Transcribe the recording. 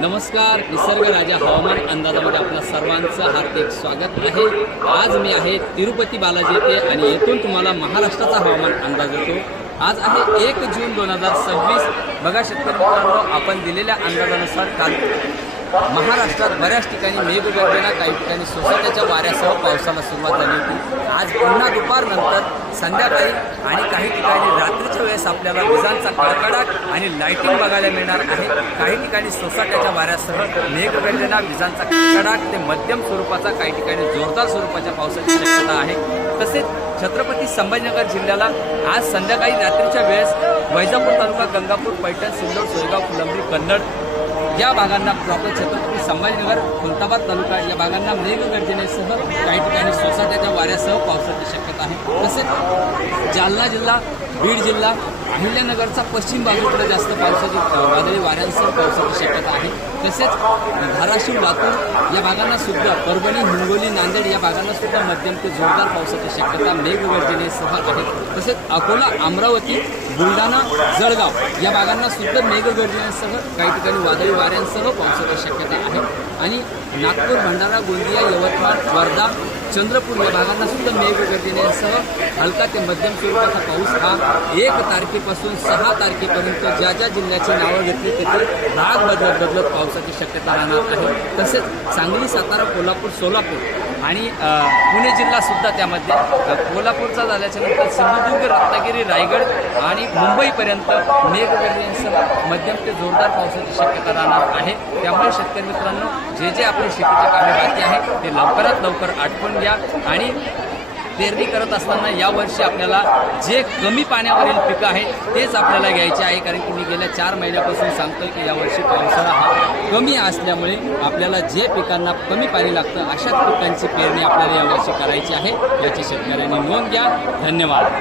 नमस्कार, निसर्ग राजा हवामान अंदाजामध्ये आपल्या सर्वांचं हार्दिक स्वागत आहे। आज मी आहे तिरुपती बालाजी येथे आणि येथून तुम्हाला महाराष्ट्राचा हवामान अंदाज देतो। आज आहे 1 जून 2026। बघा शेतकरी मित्रांनो, आपण दिलेल्या अंदाजानुसार काल महाराष्ट्रात बऱ्याच ठिकाणी मेघगर्जना, काही ठिकाणी सोसाट्याच्या वाऱ्यासह पावसाला सुरुवात झाली होती। आज पुन्हा दुपारनंतर संध्याकाळी आणि काही ठिकाणी रात्रीच्या वेळेस आपल्याला विजांचा कडकडाट आणि लाइटिंग बघायला मिळणार आहे। काही ठिकाणी सोसाट्याच्या वाऱ्यासह मेघगर्जना, विजांचा कडकडाट ते मध्यम स्वरूपाचा, काही ठिकाणी जोरदार स्वरूपाच्या पावसाची शक्यता आहे। तसेच छत्रपती संभाजीनगर जिल्ह्याला आज संध्याकाळी रात्रीच्या वेळेस वैजापूर तालुका, गंगापूर, पैठण, सिल्लोड, सोयगाव, फुलंब्री, कन्नड या भागांना, प्रॉपर छत्रपती संभाजीनगर, खुलताबाद तालुका या भागांना मेघगर्जनेसह काही ठिकाणी सोसाट्याच्या वाऱ्यासह पावसाची शक्यता आहे। तसेच जालना जिल्हा, बीड जिल्हा, अहिल्यानगरचा पश्चिम बाजूकडे जास्त पावसाची वादळी वाऱ्यांसह पावसाची शक्यता आहे। तसेच धाराशिव, लातूर या भागांना सुद्धा, परभणी, हिंगोली, नांदेड या भागांना सुद्धा मध्यम ते जोरदार पावसाची शक्यता मेघगर्जनेसह आहे। तसेच अकोला, अमरावती, बुलढाणा, जळगाव या भागांना सुद्धा मेघगर्जनेसह काही ठिकाणी वादळी वाऱ्यांसह पावसाची शक्यता आहे। आणि नागपूर, भंडारा, गोंदिया, यवतमाळ, वर्धा, चंद्रपूर या भागांना सुद्धा मेघगर्जनेसह हलका ते मध्यम स्वरूपाचा पाऊस हा 1 तारखेपासून 6 तारखेपर्यंत ज्या ज्या जिल्ह्याची नावं घेतली तिथे भाग बदलत पावसाची शक्यता राहणार आहे। तसेच सांगली, सातारा, कोल्हापूर, सोलापूर आणि पुणे जिल्हा सुद्धा त्यामध्ये, कोल्हापूरचा झाल्याच्या नंतर सिंधुदुर्ग, रत्नागिरी, रायगड आणि मुंबईपर्यंत मेघगर्जनेसह मध्यम ते जोरदार पावसाची शक्यता राहणार आहे। त्यामुळे शेतकरी मित्रांनो, जे आपले शेतीचे कामे बाकी आहे ते लवकरात लवकर आटपून घ्या आणि पेरणी करत असताना यावर्षी आपल्याला जे कमी पाण्यावरील पिकं आहेत तेच आपल्याला घ्यायचे आहे। कारण की मी गेल्या 4 महिन्यापासून सांगतोय की यावर्षी पावसाळा हा कमी असल्यामुळे आपल्याला जे पिकांना कमी पाणी लागतं अशाच पिकांची पेरणी आपल्याला यावर्षी करायची आहे। याची शेतकऱ्यांनी नोंद घ्या। धन्यवाद।